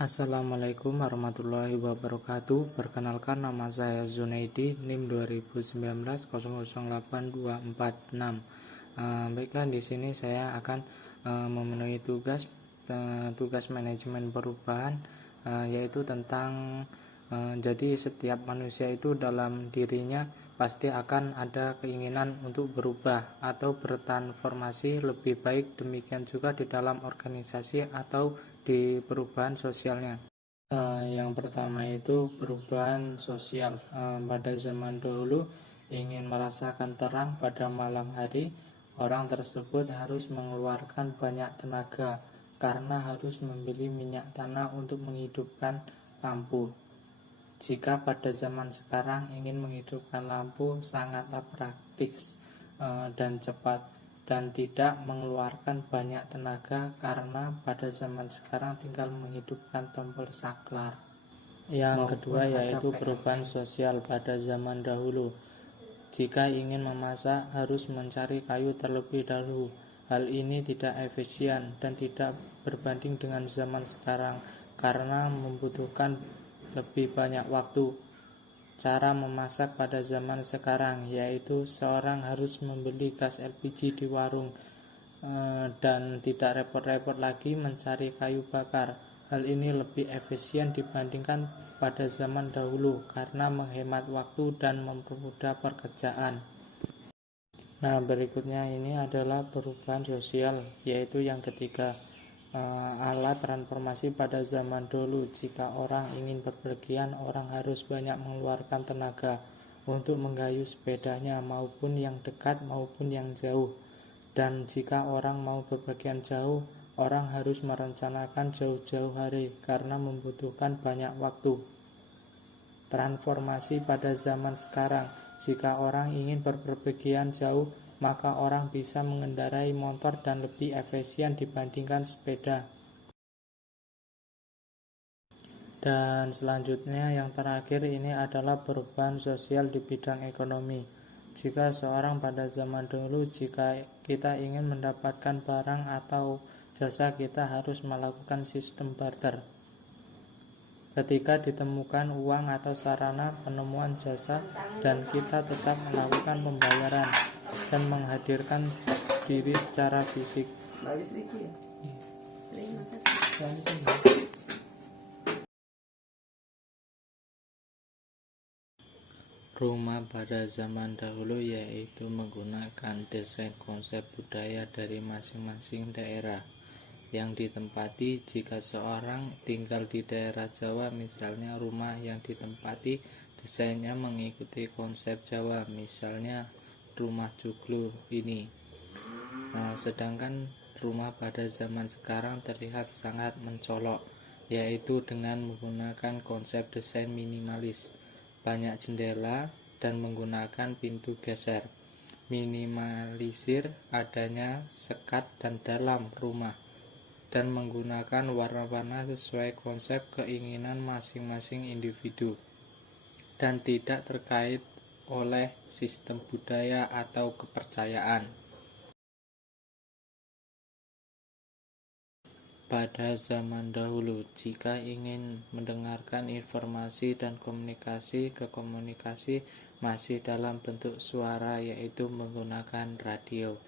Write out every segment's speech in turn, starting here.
Assalamualaikum warahmatullahi wabarakatuh. Perkenalkan, nama saya Zunaidi, NIM 2019008246. Baiklah, di sini saya akan memenuhi tugas manajemen perubahan, yaitu tentang jadi setiap manusia itu dalam dirinya pasti akan ada keinginan untuk berubah atau bertransformasi lebih baik, demikian juga di dalam organisasi atau di perubahan sosialnya. Yang pertama itu perubahan sosial. Pada zaman dahulu, ingin merasakan terang pada malam hari, orang tersebut harus mengeluarkan banyak tenaga karena harus membeli minyak tanah untuk menghidupkan lampu. Jika pada zaman sekarang ingin menghidupkan lampu sangatlah praktis dan cepat, dan tidak mengeluarkan banyak tenaga karena pada zaman sekarang tinggal menghidupkan tombol saklar. Yang kedua yaitu perubahan sosial. Pada zaman dahulu, jika ingin memasak harus mencari kayu terlebih dahulu. Hal ini tidak efisien dan tidak berbanding dengan zaman sekarang karena membutuhkan lebih banyak waktu. Cara memasak pada zaman sekarang yaitu seorang harus membeli gas LPG di warung dan tidak repot-repot lagi mencari kayu bakar. Hal ini lebih efisien dibandingkan pada zaman dahulu karena menghemat waktu dan mempermudah pekerjaan. Nah, berikutnya ini adalah perubahan sosial, yaitu yang ketiga. Alat transformasi pada zaman dulu, jika orang ingin bepergian, orang harus banyak mengeluarkan tenaga untuk menggayuh sepedanya, maupun yang dekat maupun yang jauh. Dan jika orang mau bepergian jauh, orang harus merencanakan jauh-jauh hari karena membutuhkan banyak waktu. Transformasi pada zaman sekarang, jika orang ingin bepergian jauh, maka orang bisa mengendarai motor dan lebih efisien dibandingkan sepeda. Dan selanjutnya yang terakhir ini adalah perubahan sosial di bidang ekonomi. Jika seorang pada zaman dulu, jika kita ingin mendapatkan barang atau jasa, kita harus melakukan sistem barter. Ketika ditemukan uang atau sarana penemuan jasa dan kita tetap melakukan pembayaran dan menghadirkan diri secara fisik. Rumah pada zaman dahulu yaitu menggunakan desain konsep budaya dari masing-masing daerah yang ditempati. Jika seorang tinggal di daerah Jawa, misalnya rumah yang ditempati desainnya mengikuti konsep Jawa, misalnya rumah joglo ini. Sedangkan rumah pada zaman sekarang terlihat sangat mencolok, yaitu dengan menggunakan konsep desain minimalis, banyak jendela dan menggunakan pintu geser. Minimalisir adanya sekat dan dalam rumah dan menggunakan warna-warna sesuai konsep keinginan masing-masing individu dan tidak terkait oleh sistem budaya atau kepercayaan. Pada zaman dahulu, jika ingin mendengarkan informasi dan komunikasi ke komunikasi masih dalam bentuk suara, yaitu menggunakan radio.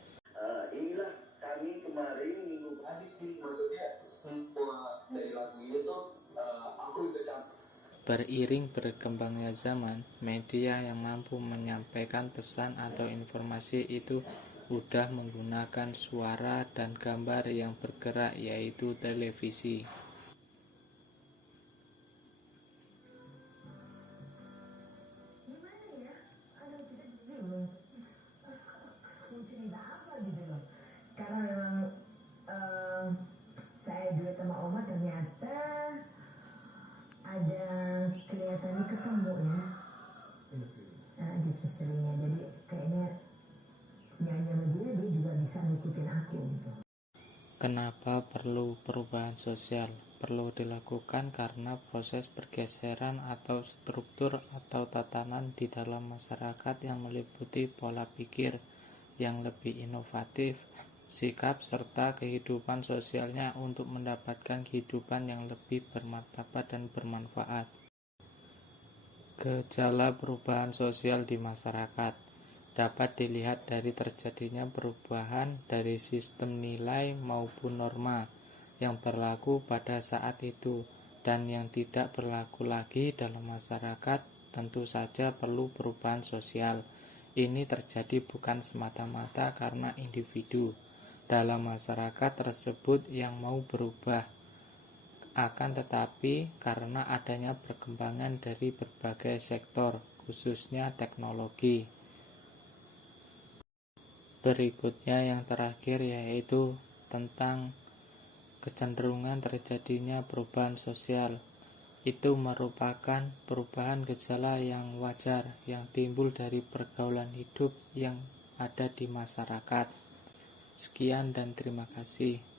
Inilah kami kemarin minggu asik sih, maksudnya semua dari lagu ini tuh aku ikut campur. Beriring berkembangnya zaman, media yang mampu menyampaikan pesan atau informasi itu udah menggunakan suara dan gambar yang bergerak, yaitu televisi. Karena memang saya duet sama Oma, ternyata ada kelihatannya ketemu ya, diskusirinya. Jadi kayaknya nyanyi sama dia juga bisa ngikutin aku gitu. Kenapa perlu perubahan sosial? Perlu dilakukan karena proses pergeseran atau struktur atau tatanan di dalam masyarakat yang meliputi pola pikir yang lebih inovatif, sikap, serta kehidupan sosialnya untuk mendapatkan kehidupan yang lebih bermartabat dan bermanfaat. Gejala perubahan sosial di masyarakat dapat dilihat dari terjadinya perubahan dari sistem nilai maupun norma yang berlaku pada saat itu dan yang tidak berlaku lagi dalam masyarakat. Tentu saja perlu perubahan sosial. Ini terjadi bukan semata-mata karena individu dalam masyarakat tersebut yang mau berubah, akan tetapi karena adanya perkembangan dari berbagai sektor, khususnya teknologi. Berikutnya yang terakhir yaitu tentang kecenderungan terjadinya perubahan sosial. Itu merupakan perubahan gejala yang wajar yang timbul dari pergaulan hidup yang ada di masyarakat. Sekian dan terima kasih.